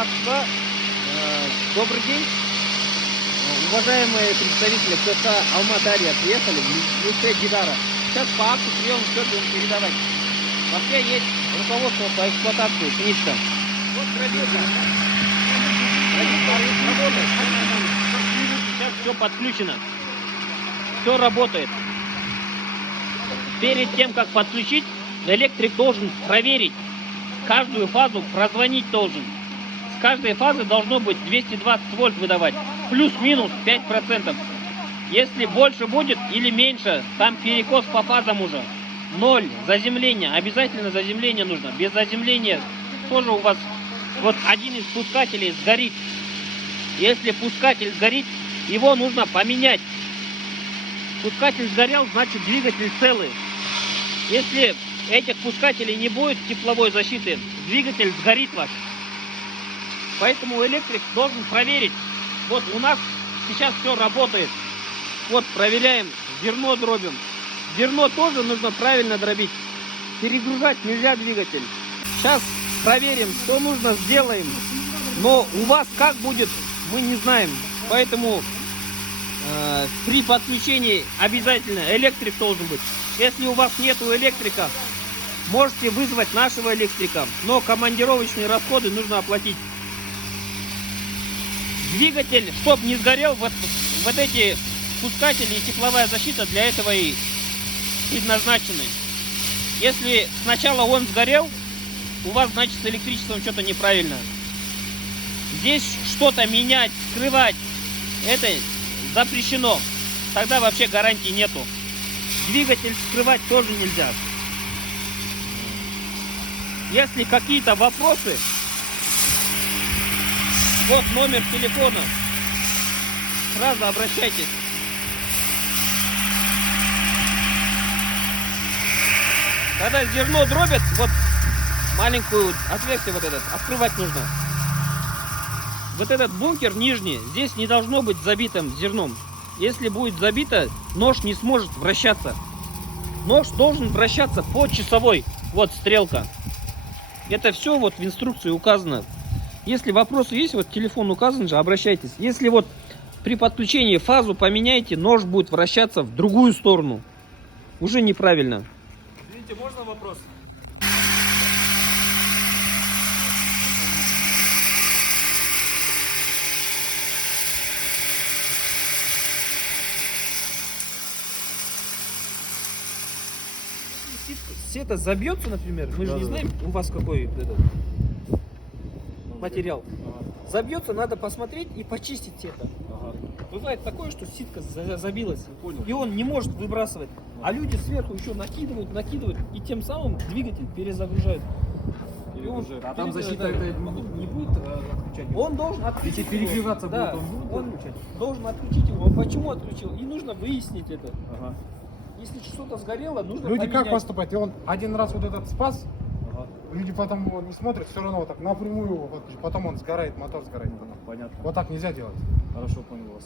Москва. Добрый день. Уважаемые представители КК Алма-Дарья приехали в лице Гидара. Сейчас по акту приема все будем передавать. В Москве есть руководство по эксплуатации книжка. Вот проверка. Сейчас все подключено. Все работает. Перед тем, как подключить, электрик должен проверить. Каждую фазу прозвонить должен. С каждой фазы должно быть 220 вольт выдавать. Плюс-минус 5%. Если больше будет или меньше, там перекос по фазам уже. 0. Заземление. Обязательно заземление нужно. Без заземления тоже у вас вот один из пускателей сгорит. Если пускатель сгорит, его нужно поменять. Пускатель сгорел, значит двигатель целый. Если этих пускателей не будет тепловой защиты, двигатель сгорит ваш. Поэтому электрик должен проверить. Вот у нас сейчас все работает. Вот проверяем, зерно дробим. Зерно тоже нужно правильно дробить. Перегружать нельзя двигатель. Сейчас проверим, что нужно, сделаем. Но у вас как будет, мы не знаем. Поэтому при подключении обязательно электрик должен быть. Если у вас нету электрика, можете вызвать нашего электрика, но командировочные расходы нужно оплатить. Двигатель, чтобы не сгорел, вот эти пускатели и тепловая защита для этого и предназначены. Если сначала он сгорел, у вас, значит, с электричеством что-то неправильно. Здесь что-то менять, скрывать, это запрещено. Тогда вообще гарантии нету. Двигатель скрывать тоже нельзя. Если какие-то вопросы, вот номер телефона, сразу обращайтесь. Когда зерно дробят, вот маленькую отверстие вот этот открывать нужно. Вот этот бункер нижний, здесь не должно быть забитым зерном. Если будет забито, нож не сможет вращаться. Нож должен вращаться по часовой. Вот стрелка. Это все вот в инструкции указано. Если вопросы есть, вот телефон указан же, обращайтесь. Если вот при подключении фазу поменяете, нож будет вращаться в другую сторону. Уже неправильно. Извините, можно вопрос? Сета забьется, например, мы же не знаем, у вас какой этот материал. Забьется, надо посмотреть и почистить сета. Бывает такое, что ситка забилась, и он не может выбрасывать. А люди сверху еще накидывают, и тем самым двигатель перезагружают. А там защита это не будет отключать? Он должен отключить. Если перегреваться да, будет, он будет он отключать? должен отключить его. Почему отключил? И нужно выяснить это. Ага. Если что-то сгорело, нужно Люди поменять. как поступать? И он один раз вот этот спас, люди потом его не смотрят, все равно вот так напрямую его выключат. Потом он сгорает, мотор сгорает. Понятно. Вот так нельзя делать. Хорошо, понял вас.